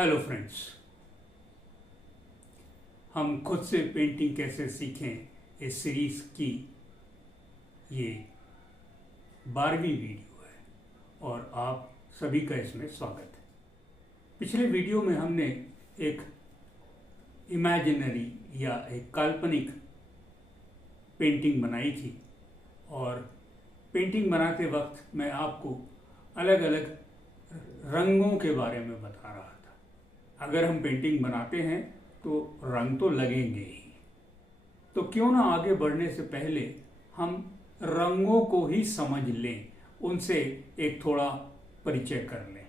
Hello friends, हम खुद से पेंटिंग कैसे सीखें इस सीरीज की ये 12वीं वीडियो है और आप सभी का इसमें स्वागत है। पिछले वीडियो में हमने एक इमेजिनरी या एक काल्पनिक पेंटिंग बनाई थी और पेंटिंग बनाते वक्त मैं आपको अलग अलग रंगों के बारे में बता रहा था। अगर हम पेंटिंग बनाते हैं तो रंग तो लगेंगे ही, तो क्यों ना आगे बढ़ने से पहले हम रंगों को ही समझ लें, उनसे एक थोड़ा परिचय कर लें,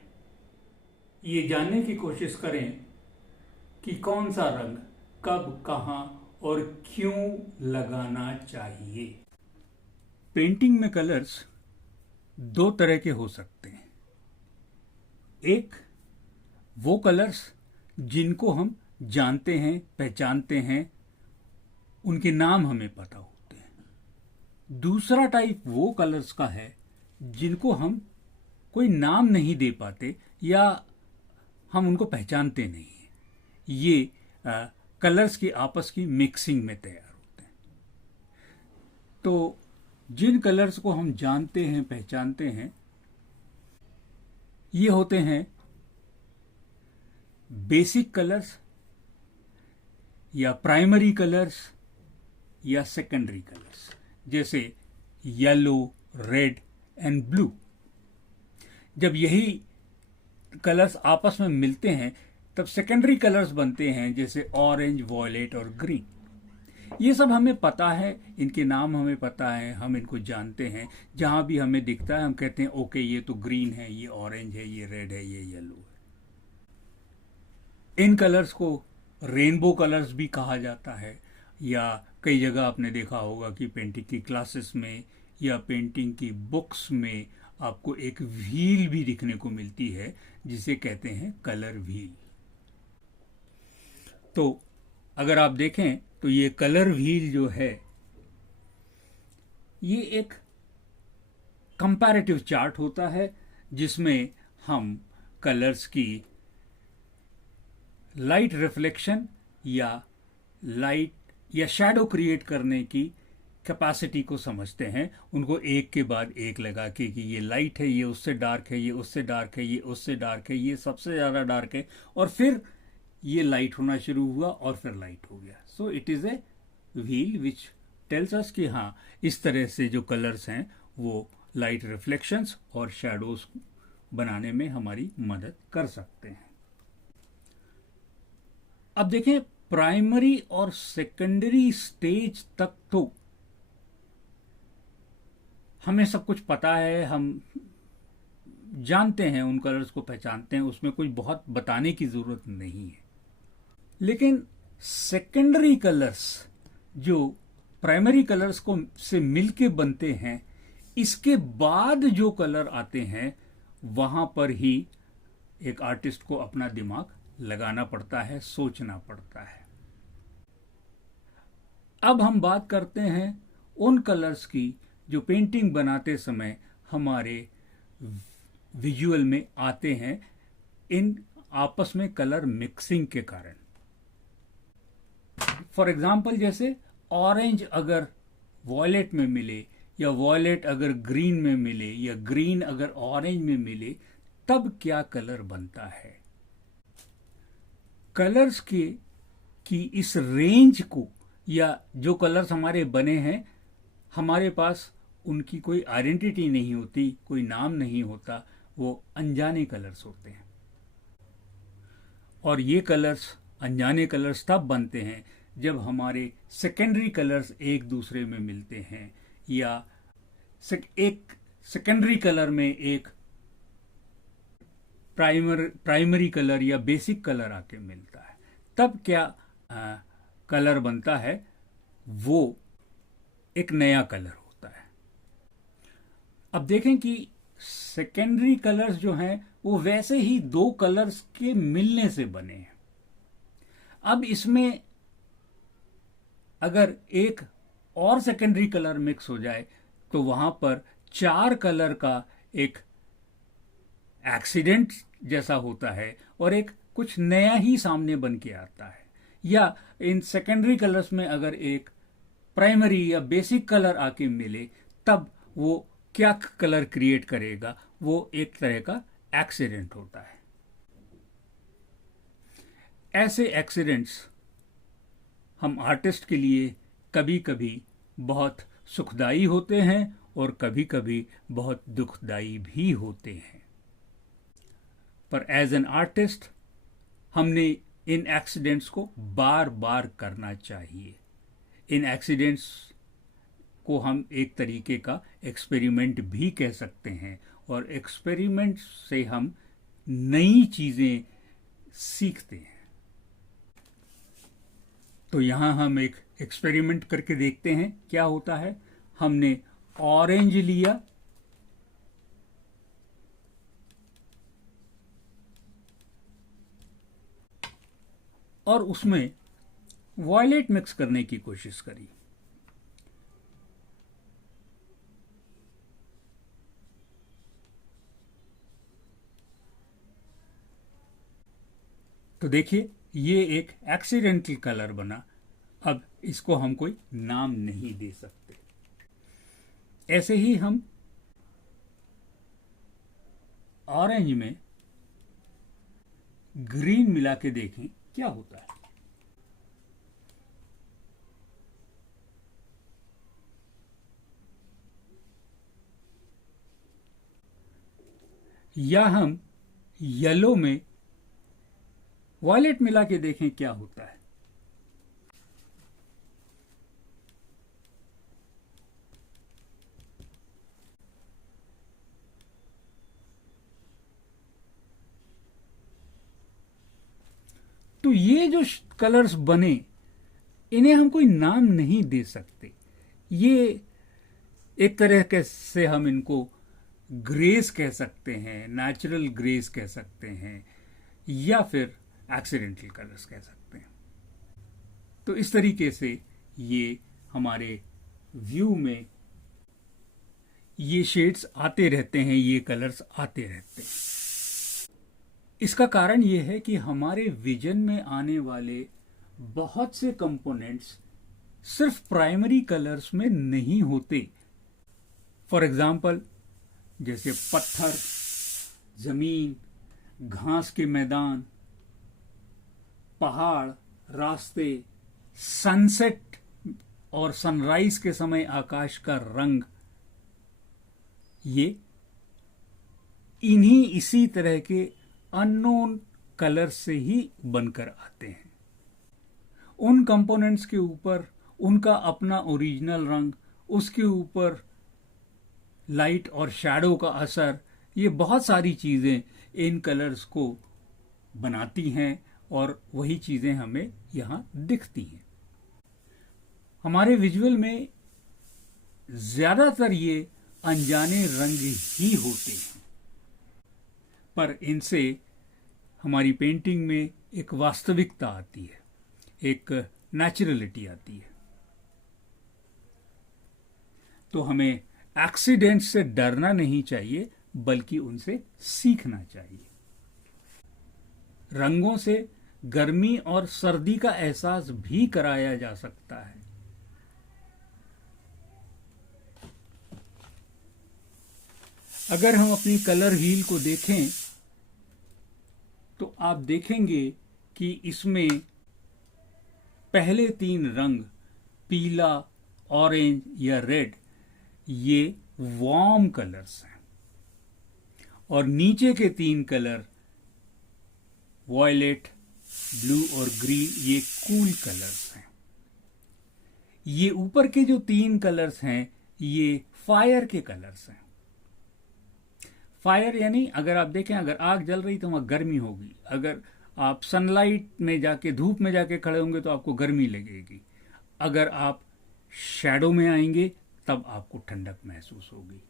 ये जानने की कोशिश करें कि कौन सा रंग कब, कहाँ और क्यों लगाना चाहिए। पेंटिंग में कलर्स दो तरह के हो सकते हैं। एक वो कलर्स जिनको हम जानते हैं, पहचानते हैं, उनके नाम हमें पता होते हैं। दूसरा टाइप वो कलर्स का है जिनको हम कोई नाम नहीं दे पाते या हम उनको पहचानते नहीं हैं। ये कलर्स की आपस की मिक्सिंग में तैयार होते हैं। तो जिन कलर्स को हम जानते हैं, पहचानते हैं, ये होते हैं बेसिक कलर्स या प्राइमरी कलर्स या सेकेंडरी कलर्स, जैसे येलो, रेड एंड ब्लू। जब यही कलर्स आपस में मिलते हैं तब सेकेंडरी कलर्स बनते हैं, जैसे ऑरेंज, वॉयलेट और ग्रीन। ये सब हमें पता है, इनके नाम हमें पता है, हम इनको जानते हैं। जहां भी हमें दिखता है हम कहते हैं ओके, ये तो ग्रीन है, ये ऑरेंज है, ये रेड है, ये येलो है। इन कलर्स को रेनबो कलर्स भी कहा जाता है, या कई जगह आपने देखा होगा कि पेंटिंग की क्लासेस में या पेंटिंग की बुक्स में आपको एक व्हील भी दिखने को मिलती है, जिसे कहते हैं कलर व्हील। तो अगर आप देखें तो ये कलर व्हील जो है, ये एक कंपैरेटिव चार्ट होता है जिसमें हम कलर्स की लाइट रिफ्लेक्शन या लाइट या शैडो क्रिएट करने की कैपेसिटी को समझते हैं, उनको एक के बाद एक लगा के कि ये लाइट है, ये उससे डार्क है, ये उससे डार्क है, ये उससे डार्क है, ये सबसे ज़्यादा डार्क है, और फिर ये लाइट होना शुरू हुआ और फिर लाइट हो गया। So it is a wheel which tells us कि हाँ, इस तरह से जो कलर्स हैं वो लाइट रिफ्लेक्शंस और शैडोज बनाने में हमारी मदद कर सकते हैं। अब देखें, प्राइमरी और सेकेंडरी स्टेज तक तो हमें सब कुछ पता है, हम जानते हैं, उन कलर्स को पहचानते हैं, उसमें कुछ बहुत बताने की जरूरत नहीं है। लेकिन सेकेंडरी कलर्स जो प्राइमरी कलर्स को से मिलके बनते हैं, इसके बाद जो कलर आते हैं वहां पर ही एक आर्टिस्ट को अपना दिमाग लगाना पड़ता है, सोचना पड़ता है। अब हम बात करते हैं उन कलर्स की जो पेंटिंग बनाते समय हमारे विजुअल में आते हैं, इन आपस में कलर मिक्सिंग के कारण। फॉर एग्जाम्पल, जैसे ऑरेंज अगर वॉयलेट में मिले, या वॉयलेट अगर ग्रीन में मिले, या ग्रीन अगर ऑरेंज में मिले, तब क्या कलर बनता है। कलर्स की इस रेंज को, या जो कलर्स हमारे बने हैं, हमारे पास उनकी कोई आइडेंटिटी नहीं होती, कोई नाम नहीं होता, वो अनजाने कलर्स होते हैं। और ये कलर्स, अनजाने कलर्स तब बनते हैं जब हमारे सेकेंडरी कलर्स एक दूसरे में मिलते हैं, या एक सेकेंडरी कलर में एक प्राइमरी कलर या बेसिक कलर आके मिलता है। तब क्या कलर बनता है, वो एक नया कलर होता है। अब देखें कि सेकेंडरी कलर्स जो हैं वो वैसे ही दो कलर्स के मिलने से बने हैं। अब इसमें अगर एक और सेकेंडरी कलर मिक्स हो जाए तो वहां पर चार कलर का एक एक्सीडेंट जैसा होता है और एक कुछ नया ही सामने बन के आता है। या इन सेकेंडरी कलर्स में अगर एक प्राइमरी या बेसिक कलर आके मिले तब वो क्या कलर क्रिएट करेगा, वो एक तरह का एक्सीडेंट होता है। ऐसे एक्सीडेंट्स हम आर्टिस्ट के लिए कभी कभी बहुत सुखदाई होते हैं और कभी कभी बहुत दुखदाई भी होते हैं। पर एज एन आर्टिस्ट हमने इन एक्सीडेंट्स को बार बार करना चाहिए। इन एक्सीडेंट्स को हम एक तरीके का एक्सपेरिमेंट भी कह सकते हैं, और एक्सपेरिमेंट से हम नई चीजें सीखते हैं। तो यहां हम एक एक्सपेरिमेंट करके देखते हैं क्या होता है। हमने ऑरेंज लिया, और उसमें वॉयलेट मिक्स करने की कोशिश करी। तो देखिए ये एक एक्सीडेंटल कलर बना। अब इसको हम कोई नाम नहीं दे सकते। ऐसे ही हम ऑरेंज में ग्रीन मिला के देखें क्या होता है। या हम येलो में वॉयलेट मिला के देखें क्या होता है। तो ये जो कलर्स बने इन्हें हम कोई नाम नहीं दे सकते। ये एक तरह के से हम इनको ग्रेस कह सकते हैं, नेचुरल ग्रेस कह सकते हैं, या फिर एक्सीडेंटल कलर्स कह सकते हैं। तो इस तरीके से ये हमारे व्यू में ये शेड्स आते रहते हैं, ये कलर्स आते रहते हैं। इसका कारण ये है कि हमारे विजन में आने वाले बहुत से कंपोनेंट्स सिर्फ प्राइमरी कलर्स में नहीं होते। फॉर एग्जाम्पल जैसे पत्थर, जमीन, घास के मैदान, पहाड़, रास्ते, सनसेट और सनराइज के समय आकाश का रंग, ये इन्हीं इसी तरह के अननोन कलर से ही बनकर आते हैं। उन कंपोनेंट्स के ऊपर उनका अपना ओरिजिनल रंग, उसके ऊपर लाइट और शैडो का असर, ये बहुत सारी चीजें इन कलर्स को बनाती हैं और वही चीजें हमें यहां दिखती हैं। हमारे विजुअल में ज्यादातर ये अनजाने रंग ही होते हैं, पर इनसे हमारी पेंटिंग में एक वास्तविकता आती है, एक नेचुरलिटी आती है। तो हमें एक्सीडेंट से डरना नहीं चाहिए, बल्कि उनसे सीखना चाहिए। रंगों से गर्मी और सर्दी का एहसास भी कराया जा सकता है। अगर हम अपनी कलर व्हील को देखें तो आप देखेंगे कि इसमें पहले 3 रंग पीला, ऑरेंज या रेड, ये वार्म कलर्स हैं, और नीचे के 3 कलर वॉयलेट, ब्लू और ग्रीन, ये कूल कलर्स हैं। ये ऊपर के जो 3 कलर्स हैं ये फायर के कलर्स हैं। फायर यानी अगर आप देखें, अगर आग जल रही तो वहां गर्मी होगी, अगर आप सनलाइट में जाके, धूप में जाके खड़े होंगे तो आपको गर्मी लगेगी, अगर आप शैडो में आएंगे तब आपको ठंडक महसूस होगी।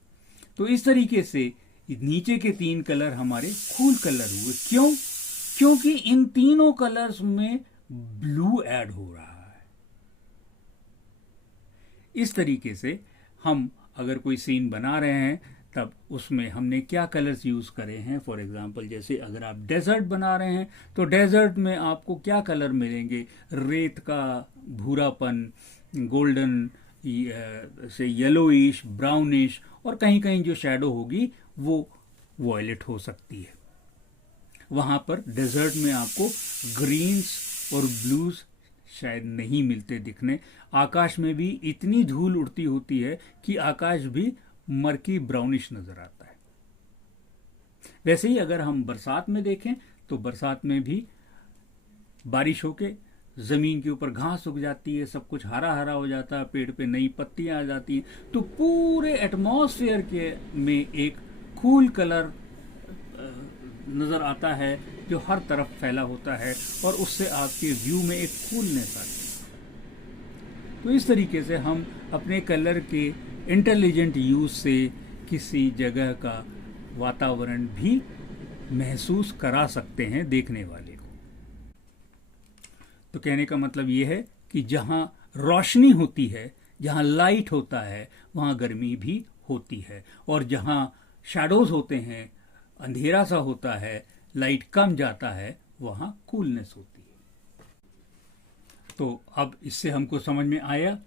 तो इस तरीके से नीचे के 3 कलर हमारे कूल कलर हुए। क्यों? क्योंकि इन तीनों कलर्स में ब्लू ऐड हो रहा है। इस तरीके से हम अगर कोई सीन बना रहे हैं तब उसमें हमने क्या कलर्स यूज़ करे हैं। फॉर एग्जांपल जैसे अगर आप डेजर्ट बना रहे हैं तो डेजर्ट में आपको क्या कलर मिलेंगे, रेत का भूरापन, गोल्डन से येलोइश, ब्राउनिश, और कहीं कहीं जो शेडो होगी वो वॉयलेट हो सकती है। वहां पर डेजर्ट में आपको ग्रीन्स और ब्लूज शायद नहीं मिलते दिखने। आकाश में भी इतनी धूल उड़ती होती है कि आकाश भी मर्की ब्राउनिश नजर आता है। वैसे ही अगर हम बरसात में देखें तो बरसात में भी बारिश होके जमीन के ऊपर घास उग जाती है, सब कुछ हरा हरा हो जाता है, पेड़ पे नई पत्तियां आ जाती हैं, तो पूरे एटमॉस्फेयर के में एक कूल कलर नजर आता है जो हर तरफ फैला होता है और उससे आपके व्यू में एक कूलनेस आती है। तो इस तरीके से हम अपने कलर के इंटेलिजेंट यूज से किसी जगह का वातावरण भी महसूस करा सकते हैं देखने वाले को। तो कहने का मतलब यह है कि जहां रोशनी होती है, जहां लाइट होता है, वहां गर्मी भी होती है, और जहां शैडोज होते हैं, अंधेरा सा होता है, लाइट कम जाता है, वहां कूलनेस होती है। तो अब इससे हमको समझ में आया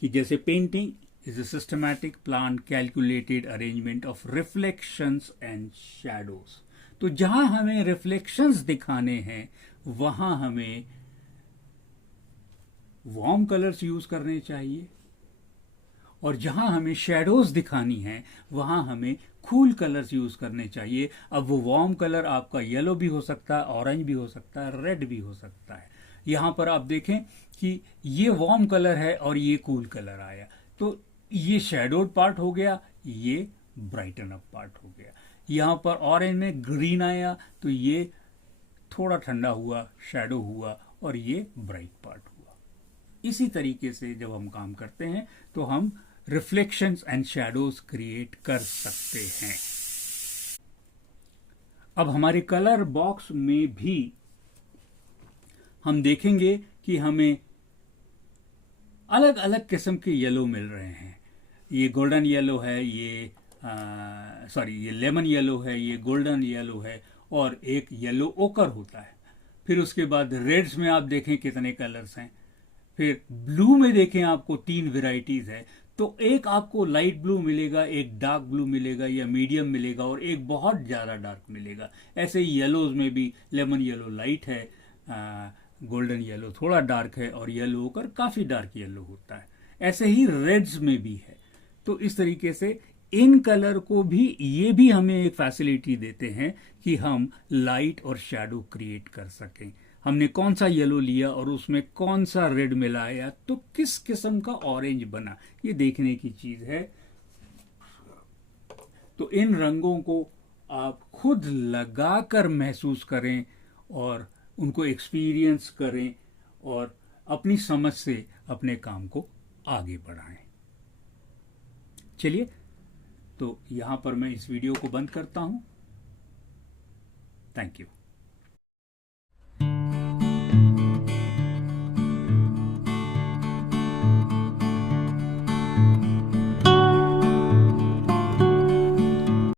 कि जैसे painting is a systematic plan calculated arrangement of reflections and shadows. तो जहां हमें रिफ्लेक्शंस दिखाने हैं वहां हमें वार्म कलर्स यूज करने चाहिए, और जहां हमें शेडोज दिखानी है वहां हमें कूल कलर्स यूज करने चाहिए। अब वो वार्म कलर आपका येलो भी हो सकता है, ऑरेंज भी हो सकता है, रेड भी हो सकता है। यहां पर आप देखें कि ये वार्म कलर है और ये कूल कलर आया, तो ये शेडोड पार्ट हो गया, ये ब्राइटन अप पार्ट हो गया। यहां पर ऑरेंज में ग्रीन आया तो ये थोड़ा ठंडा हुआ, शैडो हुआ, और ये ब्राइट पार्ट हुआ। इसी तरीके से जब हम काम करते हैं तो हम रिफ्लेक्शंस एंड शैडोज क्रिएट कर सकते हैं। अब हमारे कलर बॉक्स में भी हम देखेंगे कि हमें अलग अलग किस्म के येलो मिल रहे हैं। ये गोल्डन येलो है, ये लेमन येलो है, ये गोल्डन येलो है, और एक येलो ओकर होता है। फिर उसके बाद रेड्स में आप देखें कितने कलर्स हैं। फिर ब्लू में देखें आपको 3 वेराइटीज है। तो एक आपको लाइट ब्लू मिलेगा, एक डार्क ब्लू मिलेगा या मीडियम मिलेगा, और एक बहुत ज्यादा डार्क मिलेगा। ऐसे ही येलोज में भी लेमन येलो लाइट है, गोल्डन येलो थोड़ा डार्क है, और येलो होकर काफी डार्क येलो होता है। ऐसे ही रेड्स में भी है। तो इस तरीके से इन कलर को भी, ये भी हमें एक फैसिलिटी देते हैं कि हम लाइट और शैडो क्रिएट कर सकें। हमने कौन सा येलो लिया और उसमें कौन सा रेड मिलाया तो किस किस्म का ऑरेंज बना, ये देखने की चीज है। तो इन रंगों को आप खुद लगाकर महसूस करें और उनको एक्सपीरियंस करें और अपनी समझ से अपने काम को आगे बढ़ाएं। चलिए, तो यहां पर मैं इस वीडियो को बंद करता हूं। Thank you.